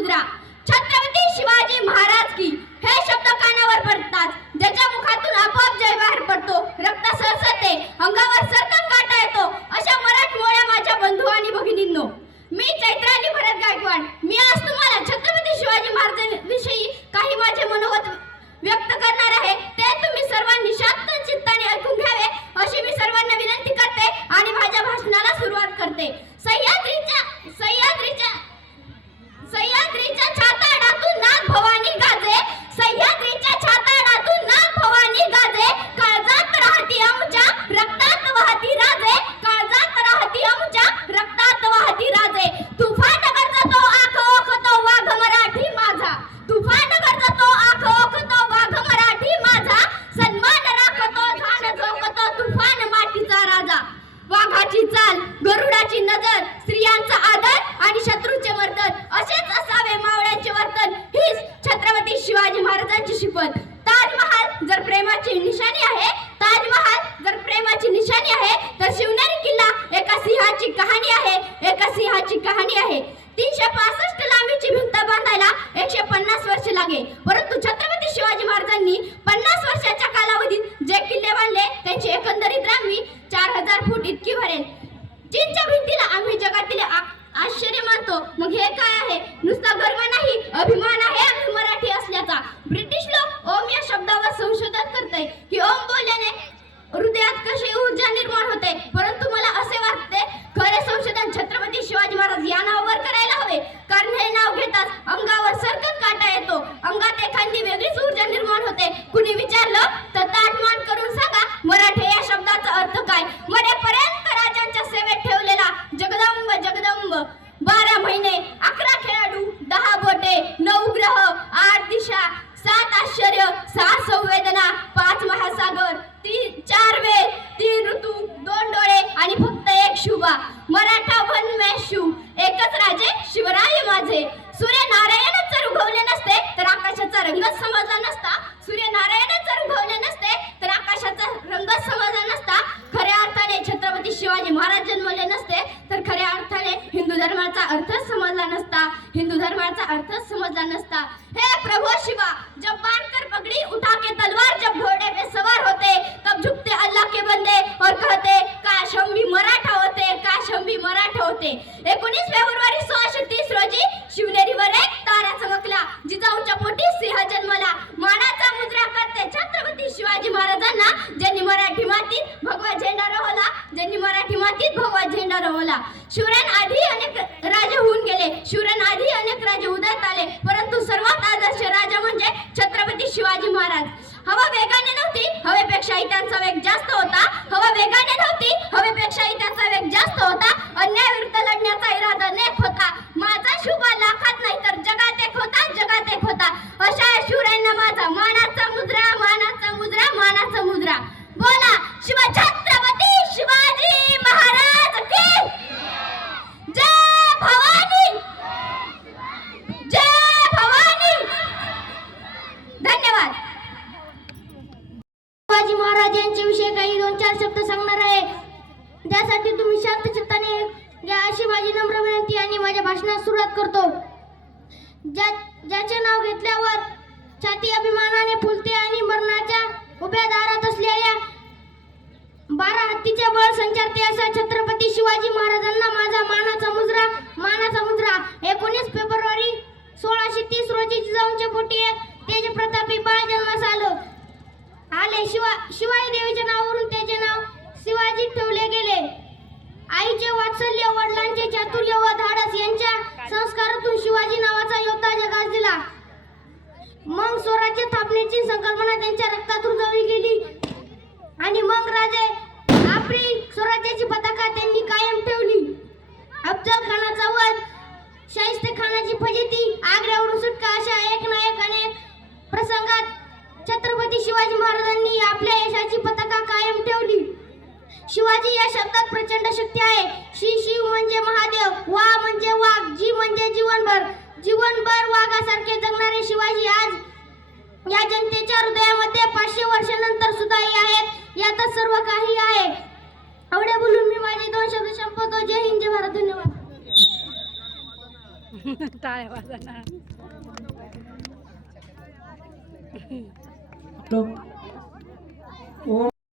मुद्रा. छत्रपती शिवाजी महाराज की हे शब्द कानावर पडतात. ज्याच्या मुखातून आपोआप जय बाहेर पडतो. रक्त सळसळते, अंगावर सरकन काटा येतो. अशा मराठमोळ्या माझ्या बंधू आणि भगिनींनो, मी चैत्राली भरत गायकवाड. मी आज तुम्हाला छत्रपती शिवाजी महाराजांविषयी काही माझे मनोगत व्यक्त करणार आहे. ते तुम्ही सर्वांनी शांत चित्ताने ऐकून घ्यावे अशी मी सर्वांना विनंती करते आणि माझ्या भाषणाला सुरुवात करते. सह्याद्रीच्या छाताडातून नाग भवानी गाजे. सह्याद्रीच्या छाताडातून नाग भवानी गाजे. काळजात राहती आमच्या, रक्तात वाहती राजे. काळजात राहती आमच्या, रक्तात वाहती राजे. तुफान गरजतो आख ओखतो वाघ मराठी माझा. तुफान गरजतो आख ओखतो वाघ मराठी माझा. सन्मान राखतो धान झोकतो तुफान मातीचा राजा. वाघाची चाल, गरुडाची नजर, स्त्रियांचा आदर आणि शत्रूचे मर्दन असेच असावे मावळ्यांचे वर्तन. हीच छत्रपती शिवाजी महाराजांची शिकवण. ताजमहाल जर प्रेमाची निशाणी आहे, ताजमहाल जर प्रेमाची निशाणी आहे, तर शिवनेरी किल्ला एका सिंहाची कहाणी आहे. एका सिंहाची कहाणी आहे. 365 लांबीची भिंत बांधायला 150 वर्ष लागे, परंतु छत्रपती शिवाजी महाराजांनी 50 वर्षाच्या कालावधीत जे किल्ले बांधले त्यांची एकंदरीत लांबी 4000 फूट इतकी भरेल. चीनच्या भिंतीला आम्ही जगातील आश्चर्य मानतो. मग हे काय आहे? नुसता गर्व नाही, अभिमान आहे आम्ही मराठी असल्याचा. ब्रिटिश लोक ओम या शब्दावर संशोधन करते की ओम बोलल्याने हृदयात कशी ऊर्जा निर्माण होते, परंतु मला असे वाटते खरे संशोधन छत्रपती शिवाजी महाराज या नावावर करायला हवे. कारण हे नाव घेताच अंगावर सरकन काटा येतो, अंगात एखादी वेगळीच ऊर्जा निर्माण होते. कुणी विचारलं तर ताटमान करून सांगा मराठी या शब्दाचा अर्थ काय. मरेपर्यंत राजांच्या सेवेत ठेवलेला जगदंब जगदंब. 12 महिने, 11 खेळाडू, 10 बोटे, 9 ग्रह, 8 दिशा, 7 आश्चर्य, 6 संवेदना, 5 महासागर, 4 वेद, 3 ऋतू, 2 डोळे आणि फक्त एक शुभा. मराठा वन में शिव, एकच राजे शिवराय माझे. सूर्यनारायणच जर उगवले नसते तर आकाशाचा रंगच समजला नसता. सूर्यनारायणच जर उगवले नसते तर आकाशाचा रंगच समजला नसता. खऱ्या अर्थाने छत्रपती शिवाजी महाराज जन्मले नसते तर खऱ्या अर्थाने हिंदू धर्माचा अर्थच समजला नसता. हिंदू धर्माचा अर्थच समजला नसता. हे प्रभु शिवा, जब बांधकर पगड़ी उठा के तलवार जब घोड़े पे सवार होते, तब झुकते अल्लाह के बंदे और कहते काश हम भी मराठा होते, काश हम भी मराठा होते. 19 फेब्रुवारी 1630 रोजी शिवनेरीवर एक तारा चमकला. जिजाऊच्या पोटी सिंह जन्मला. मानाचा मुद्रा करते छत्रपती शिवाजी महाराजांना, ज्यांनी मराठी मातीत भगवा झेंडा रोवला, ज्यांनी मराठी मातीत भगवा झेंडा रोवला. शिवरायांआधी अनेक राजे होऊन गेले, शिवरायांआधी अनेक राजे उदयास आले, परंतु सर्वात आदर्श राजा म्हणजे छत्रपती शिवाजी महाराज. हवा वेगाने नव्हती, हवेपेक्षाही त्यांचा वेग जास्त होता. हवा वेगाने नव्हती, हवेपेक्षाही त्यांचा वेग जास्त होता. अन्यायाविरुद्ध लढण्याचा इरादा नेक होता. माझा शुभा लाखात नाही तर जगात एक होता, जगात एक होता. अशा शिवरायांना माझा मानाचा मुद्रा, मानाचा मुद्रा, मानाचा मुद्रा. बोला शिवछत्रपती शिवाजी महाराज की जय भवानी, जय भवानी. धन्यवाद. शिवाजी महाराज यांच्याविषयी काही 2-4 शब्द सांगणार आहे. त्यासाठी तुम्ही शांत चित्ताने घ्या अशी माझी नम्र विनंती आणि माझ्या भाषणास सुरुवात करतो. ज्याचे नाव घेतल्यावर छाती अभिमानाने फुलते आणि मरणाच्या उभ्या दारात असलेल्या 12 हत्तीचे बळ संचारते असा छत्रपती शिवाजी महाराजांना माझा मानाचा मुजरा, मानाचा मुजरा. 19 फेब्रुवारी 1630 रोजी जिजाऊंच्या पोटी एक तेज प्रतापी बाळ जन्मास आले. शिवाई देवीच्या नावावरून त्याचे नाव शिवाजी ठेवले गेले. आईचे वात्सल्य, वडिलांचे चातुर्य व धाडस यांच्या संस्कारातून शिवाजी नावाचा योद्धा जगास दिला. मग स्वराज्य स्थापनेची संकल्पना त्यांच्या रक्तात रुजवली गेली आणि मग राजे आपली स्वराज्याची पताका त्यांनी कायम ठेवली. अफजल खानाचा वध, शाहिस्ते खानाची फजिती, आग्र्यावरून सुटका अशा एक ना एक अनेक प्रसंगात छत्रपती शिवाजी महाराजांनी आपल्या यशाची पताका कायम ठेवली. शिवाजी या शब्दात प्रचंड शक्ती आहे. शिव म्हणजे महादेव, वा म्हणजे वाघ, जी म्हणजे जीवनभर. जीवनभर वाघासारखे जगणारे शिवाजी आज या जनतेच्या हृदयामध्ये 500 वर्षानंतर सुद्धा आहेत. यातच सर्व काही आहे. एवढे बोलून मी माझे 2 शब्द संपवतो. जय हिंद, जय भारत. धन्यवाद. टाळ्या वाजवणार. तो